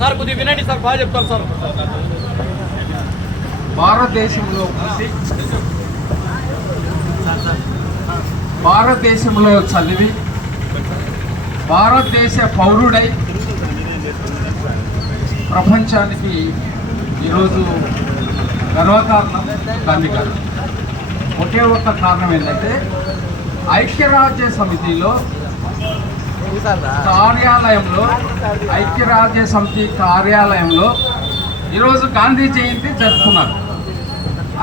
Sir కొద్దిగా వినండి sir బాగా చెప్తాను సార్. భారతదేశంలో భారతదేశంలో చదివి భారతదేశ పౌరుడై ప్రపంచానికి ఈరోజు గర్వకారణం గాంధీ గారు ఒకే ఒక్క కారణం ఏంటంటే ఐక్యరాజ్య సమితిలో కార్యాలయంలో. ఐక్యరాజ్య సమితి కార్యాలయంలో ఈరోజు గాంధీ జయంతి జరుపుకున్నారు.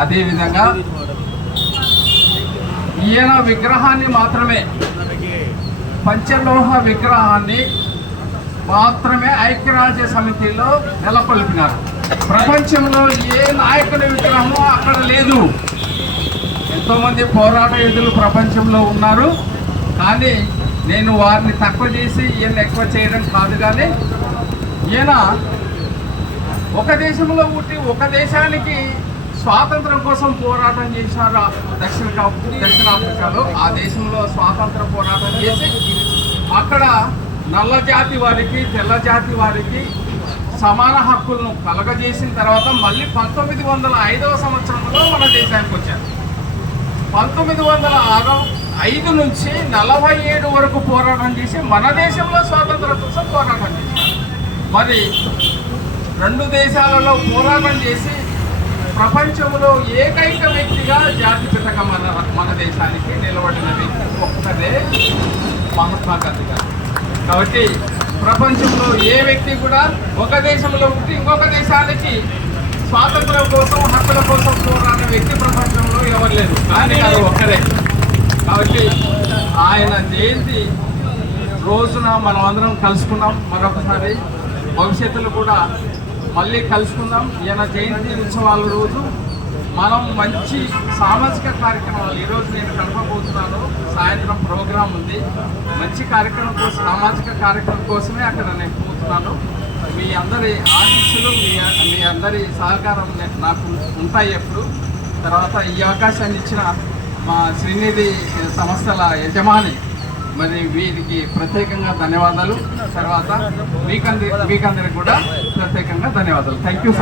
అదేవిధంగా ఈయన విగ్రహాన్ని మాత్రమే పంచలోహ విగ్రహాన్ని మాత్రమే ఐక్యరాజ్య సమితిలో నెలకొల్పినారు. ప్రపంచంలో ఏ నాయకుని విగ్రహము అక్కడ లేదు. ఎంతోమంది పోరాట యోధులు ప్రపంచంలో ఉన్నారు. కానీ నేను వారిని తక్కువ చేసి ఈయన ఎక్కువ చేయడం కాదు కానీ ఈయన ఒక దేశంలో పుట్టి ఒక దేశానికి స్వాతంత్రం కోసం పోరాటం చేశారు దక్షిణ దక్షిణాఫ్రికాలో ఆ దేశంలో స్వాతంత్ర పోరాటం చేసి అక్కడ నల్ల జాతి వారికి తెల్ల జాతి వారికి సమాన హక్కులను కలగజేసిన తర్వాత మళ్ళీ పంతొమ్మిది వందల ఐదవ సంవత్సరంలో మన దేశానికి వచ్చారు. పంతొమ్మిది వందల ఆరో ఐదు నుంచి నలభై ఏడు వరకు పోరాటం చేసి మన దేశంలో స్వాతంత్రం కోసం పోరాటం చేశారు. మరి రెండు దేశాలలో పోరాటం చేసి ప్రపంచంలో ఏకైక వ్యక్తిగా జాతి పితక మన మన దేశానికి నిలబడిన వ్యక్తి ఒక్కదే మహాత్మా గాంధీ గారు. కాబట్టి ప్రపంచంలో ఏ వ్యక్తి కూడా ఒక దేశంలో ఉంటే ఇంకొక దేశానికి స్వాతంత్రం కోసం హక్కుల కోసం పోరాడిన వ్యక్తి ప్రపంచంలో ఎవరు లేరు కానీ అది ఒక్కరే కాబట్టి ఆయన జయంతి రోజున మనం అందరం కలుసుకున్నాం. మరొకసారి భవిష్యత్తులో కూడా మళ్ళీ కలుసుకుందాం. ఈయన జయంతి ఉత్సవాల రోజు మనం మంచి సామాజిక కార్యక్రమాలు ఈరోజు నేను కలపబోతున్నాను. సాయంత్రం ప్రోగ్రాం ఉంది. మంచి కార్యక్రమం కోసం సామాజిక కార్యక్రమం కోసమే అక్కడ నేను పోతున్నాను. మీ అందరి ఆశీస్సులు మీ మీ అందరి సహకారం నాకు ఉంటాయి ఎప్పుడు. తర్వాత ఈ అవకాశాన్ని ఇచ్చిన మా శ్రీనిధి సంస్థల యజమాని. మరి వీరికి ప్రత్యేకంగా ధన్యవాదాలు. తర్వాత మీకందరి మీకందరికి కూడా ప్రత్యేకంగా ధన్యవాదాలు. Thank you